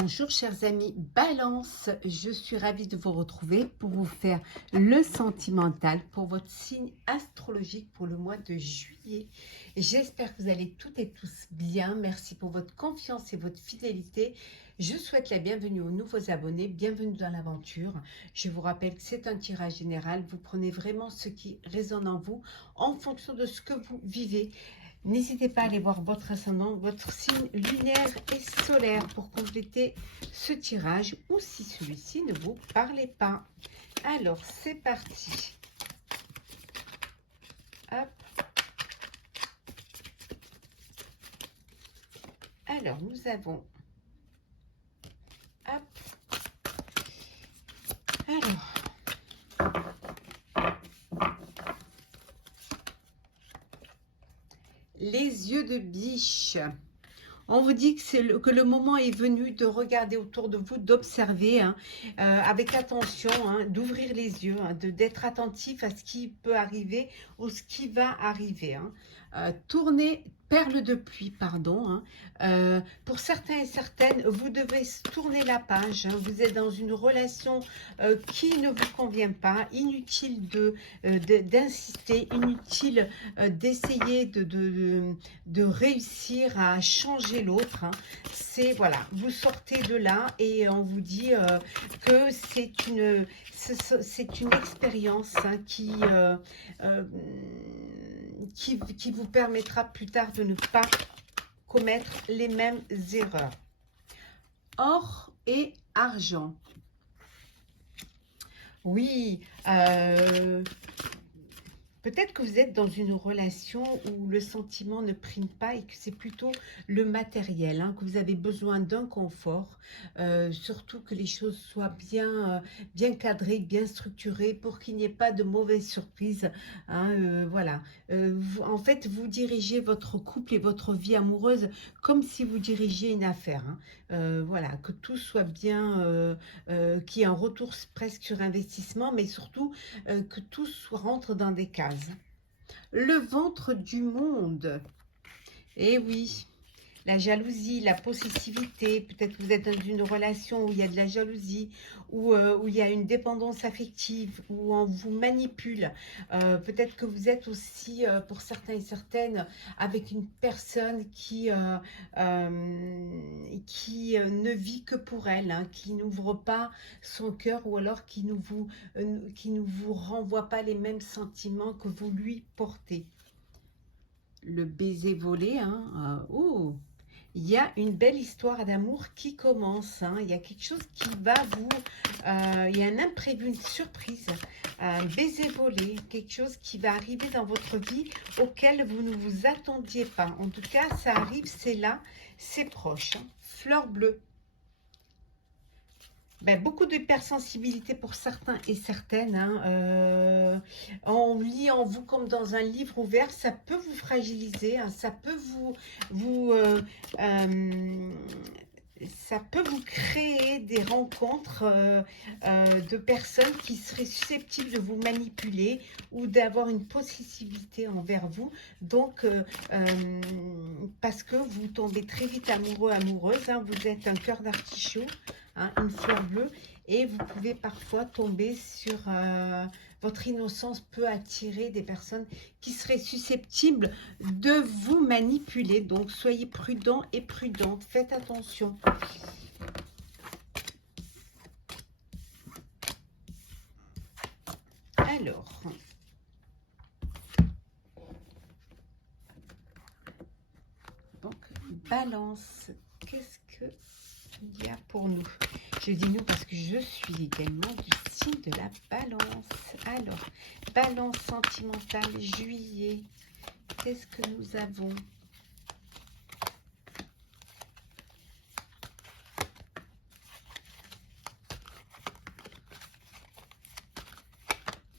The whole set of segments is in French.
Bonjour chers amis Balance, je suis ravie de vous retrouver pour vous faire le sentimental pour votre signe astrologique pour le mois de juillet. J'espère que vous allez toutes et tous bien, merci pour votre confiance et votre fidélité. Je souhaite la bienvenue aux nouveaux abonnés, bienvenue dans l'aventure. Je vous rappelle que c'est un tirage général, vous prenez vraiment ce qui résonne en vous en fonction de ce que vous vivez. N'hésitez pas à aller voir votre ascendant, votre signe lunaire et solaire pour compléter ce tirage ou si celui-ci ne vous parlait pas. Alors, c'est parti. Hop. Alors, nous avons... Hop. Alors... Les yeux de biche. On vous dit que le moment est venu de regarder autour de vous, d'observer avec attention, d'ouvrir les yeux, d'être attentif à ce qui peut arriver ou ce qui va arriver. Tournez, perle de pluie, pardon. Pour certains et certaines, vous devez tourner la page. Vous êtes dans une relation qui ne vous convient pas. Inutile d'insister, inutile d'essayer de réussir à changer l'autre. C'est voilà, vous sortez de là et on vous dit que c'est une expérience qui vous permettra plus tard de ne pas commettre les mêmes erreurs. Or et argent. Oui, peut-être que vous êtes dans une relation où le sentiment ne prime pas et que c'est plutôt le matériel, que vous avez besoin d'un confort, surtout que les choses soient bien cadrées, bien structurées pour qu'il n'y ait pas de mauvaises surprises. Voilà. En fait, vous dirigez votre couple et votre vie amoureuse comme si vous dirigiez une affaire. Voilà, que tout soit bien, qu'il y ait un retour presque sur investissement, mais surtout que tout rentre dans des cases. Le ventre du monde. Eh oui, la jalousie, la possessivité. Peut-être que vous êtes dans une relation où il y a de la jalousie, où il y a une dépendance affective, où on vous manipule. Peut-être que vous êtes aussi, pour certains et certaines, avec une personne qui ne vit que pour elle, qui n'ouvre pas son cœur ou alors qui ne vous renvoie pas les mêmes sentiments que vous lui portez. Le baiser volé, oh, il y a une belle histoire d'amour qui commence. Il y a quelque chose qui va vous... il y a un imprévu, une surprise, un baiser volé, quelque chose qui va arriver dans votre vie auquel vous ne vous attendiez pas. En tout cas, ça arrive, c'est là, c'est proche. Fleur bleue. Beaucoup d'hypersensibilité pour certains et certaines. On lit en vous comme dans un livre ouvert. Ça peut vous fragiliser. Ça peut ça peut vous créer des rencontres de personnes qui seraient susceptibles de vous manipuler ou d'avoir une possessivité envers vous. Donc, parce que vous tombez très vite amoureux, amoureuse. Vous êtes un cœur d'artichaut. Une fleur bleue, et vous pouvez parfois tomber sur votre innocence peut attirer des personnes qui seraient susceptibles de vous manipuler. Donc soyez prudents et prudentes, faites attention. Alors, donc Balance, qu'est-ce que il y a pour nous? Je dis nous parce que je suis également du signe de la Balance. Alors, Balance sentimentale, juillet. Qu'est-ce que nous avons?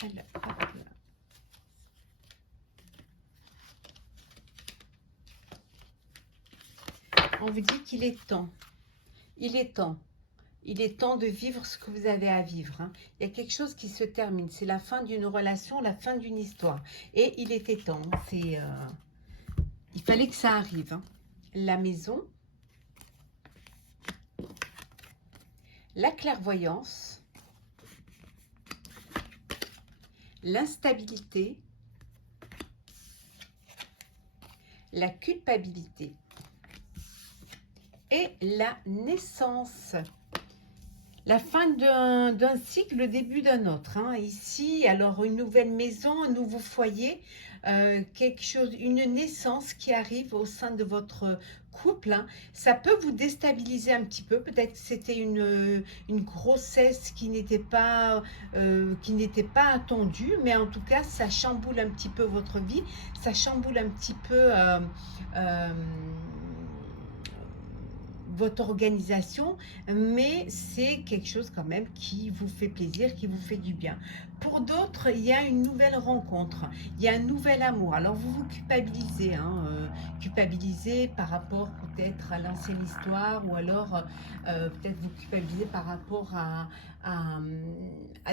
Alors, hop là. On vous dit qu'il est temps. Il est temps. Il est temps de vivre ce que vous avez à vivre. Il y a quelque chose qui se termine. C'est la fin d'une relation, la fin d'une histoire. Et il était temps. Il fallait que ça arrive. La maison. la clairvoyance, l'instabilité, la culpabilité et la naissance. La fin d'un cycle, le début d'un autre. Hein. Ici, alors une nouvelle maison, un nouveau foyer, quelque chose, une naissance qui arrive au sein de votre couple. Hein. Ça peut vous déstabiliser un petit peu. Peut-être que c'était une grossesse qui n'était pas attendue, mais en tout cas, ça chamboule un petit peu votre vie. Ça chamboule un petit peu votre organisation, mais c'est quelque chose quand même qui vous fait plaisir, qui vous fait du bien. Pour d'autres, il y a une nouvelle rencontre, il y a un nouvel amour. Alors vous vous culpabilisez, hein, culpabilisez par rapport peut-être à l'ancienne histoire, ou alors peut-être vous culpabilisez par rapport à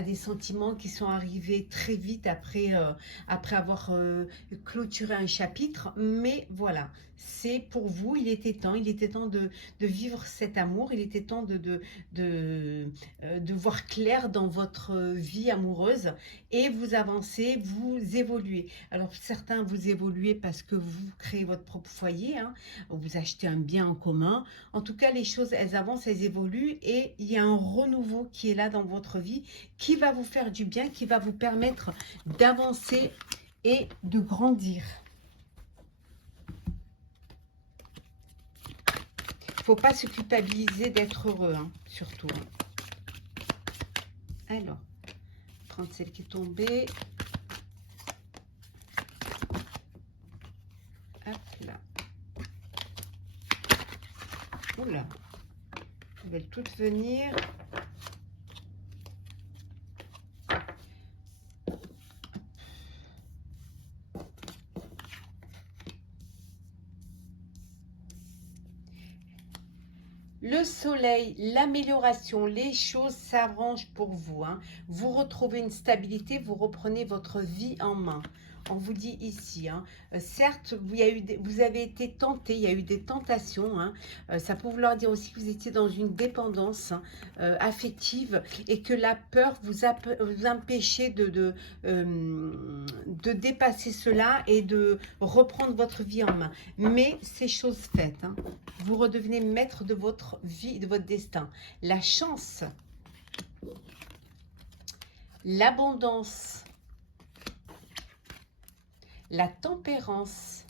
des sentiments qui sont arrivés très vite après avoir clôturé un chapitre. Mais voilà, c'est pour vous, il était temps de vivre cet amour, il était temps de voir clair dans votre vie amoureuse, et vous avancez, vous évoluez. Alors certains, vous évoluez parce que vous créez votre propre foyer, hein, vous achetez un bien en commun. En tout cas, les choses, elles avancent, elles évoluent, et il y a un renouveau qui est là dans votre vie, qui va vous faire du bien, qui va vous permettre d'avancer et de grandir. Faut pas se culpabiliser d'être heureux, hein, surtout. Alors, prendre celle qui est tombée. Hop là. Oula. Elles veulent toutes venir. Le soleil, l'amélioration, les choses s'arrangent pour vous. Hein. Vous retrouvez une stabilité, vous reprenez votre vie en main. On vous dit ici, hein, certes, vous avez été tenté, il y a eu des tentations. Hein, ça peut vouloir dire aussi que vous étiez dans une dépendance, hein, affective, et que la peur vous empêchait de dépasser cela et de reprendre votre vie en main. Mais c'est chose faite. Hein. Vous redevenez maître de votre vie, de votre destin. La chance, l'abondance, la tempérance,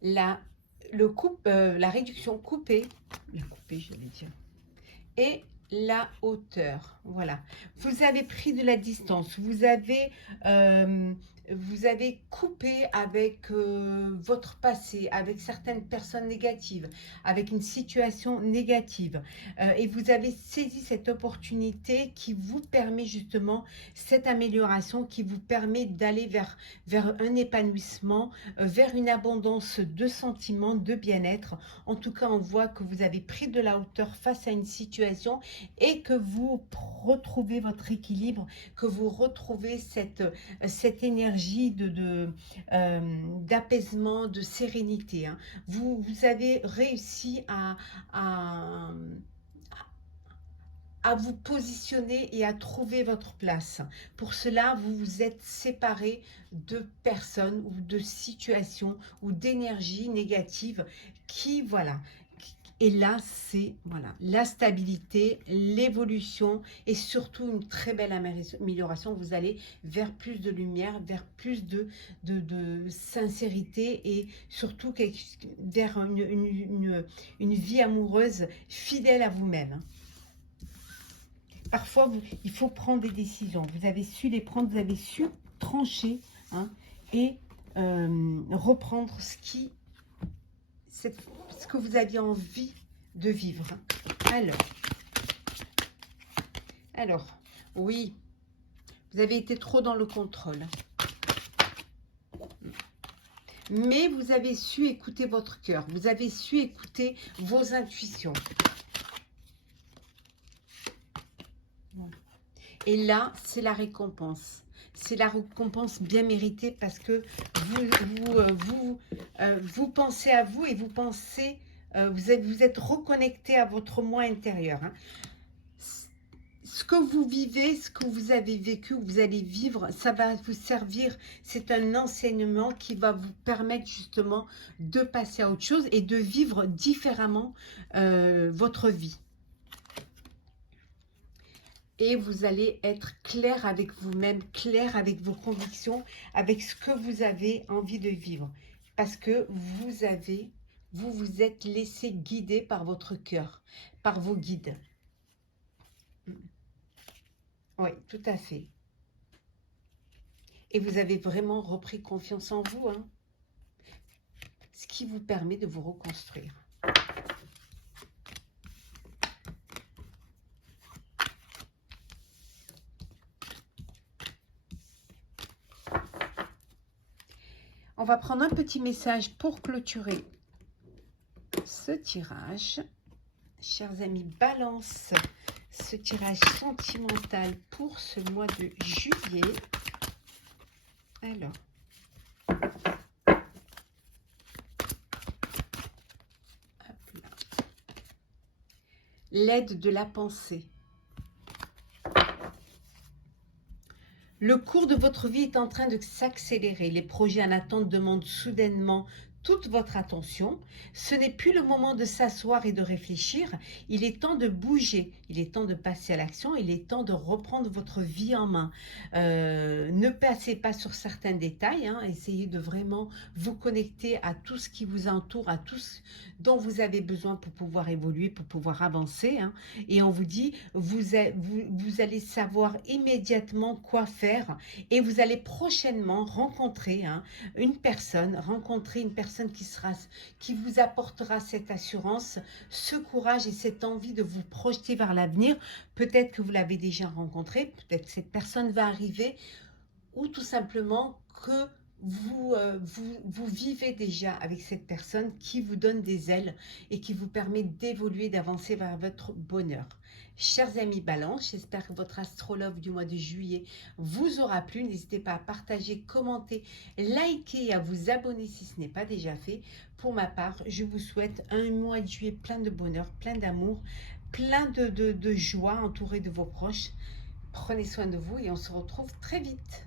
la réduction coupée, j'allais dire, et la hauteur. Voilà. Vous avez pris de la distance, vous avez coupé avec votre passé, avec certaines personnes négatives, avec une situation négative. Et vous avez saisi cette opportunité qui vous permet justement cette amélioration, qui vous permet d'aller vers un épanouissement, vers une abondance de sentiments, de bien-être. En tout cas, on voit que vous avez pris de la hauteur face à une situation, et que vous retrouvez votre équilibre, que vous retrouvez cette énergie d'apaisement, de sérénité. Hein. Vous avez réussi à vous positionner et à trouver votre place. Pour cela, vous vous êtes séparé de personnes ou de situations ou d'énergies négatives qui, voilà. Et là, c'est voilà, la stabilité, l'évolution, et surtout une très belle amélioration. Vous allez vers plus de lumière, vers plus de sincérité, et surtout vers une vie amoureuse fidèle à vous-même. Parfois, il faut prendre des décisions. Vous avez su les prendre, vous avez su trancher, hein, et reprendre ce que vous aviez envie de vivre. Alors, oui, vous avez été trop dans le contrôle. Mais vous avez su écouter votre cœur. Vous avez su écouter vos intuitions. Et là, c'est la récompense. C'est la récompense bien méritée, parce que vous pensez à vous, et vous pensez vous êtes reconnecté à votre moi intérieur, hein. Ce que vous vivez, ce que vous avez vécu, vous allez vivre, ça va vous servir. C'est un enseignement qui va vous permettre justement de passer à autre chose et de vivre différemment votre vie. Et vous allez être clair avec vous-même, clair avec vos convictions, avec ce que vous avez envie de vivre. Parce que vous vous êtes laissé guider par votre cœur, par vos guides. Oui, tout à fait. Et vous avez vraiment repris confiance en vous, hein, ce qui vous permet de vous reconstruire. On va prendre un petit message pour clôturer ce tirage. Chers amis, Balance, ce tirage sentimental pour ce mois de juillet. Alors, l'aide de la pensée. Le cours de votre vie est en train de s'accélérer. Les projets en attente demandent soudainement toute votre attention. Ce n'est plus le moment de s'asseoir et de réfléchir. Il est temps de bouger. Il est temps de passer à l'action. Il est temps de reprendre votre vie en main. Ne passez pas sur certains détails, hein. Essayez de vraiment vous connecter à tout ce qui vous entoure, à tout ce dont vous avez besoin pour pouvoir évoluer, pour pouvoir avancer, hein. Et on vous dit, vous allez savoir immédiatement quoi faire et vous allez prochainement rencontrer, hein, rencontrer une personne qui vous apportera cette assurance, ce courage et cette envie de vous projeter vers l'avenir. Peut-être que vous l'avez déjà rencontré, peut-être que cette personne va arriver ou tout simplement que vous vivez déjà avec cette personne qui vous donne des ailes et qui vous permet d'évoluer, d'avancer vers votre bonheur. Chers amis Balance, j'espère que votre astrologue du mois de juillet vous aura plu. N'hésitez pas à partager, commenter, liker et à vous abonner si ce n'est pas déjà fait. Pour ma part, je vous souhaite un mois de juillet plein de bonheur, plein d'amour, plein de joie, entouré de vos proches. Prenez soin de vous et on se retrouve très vite.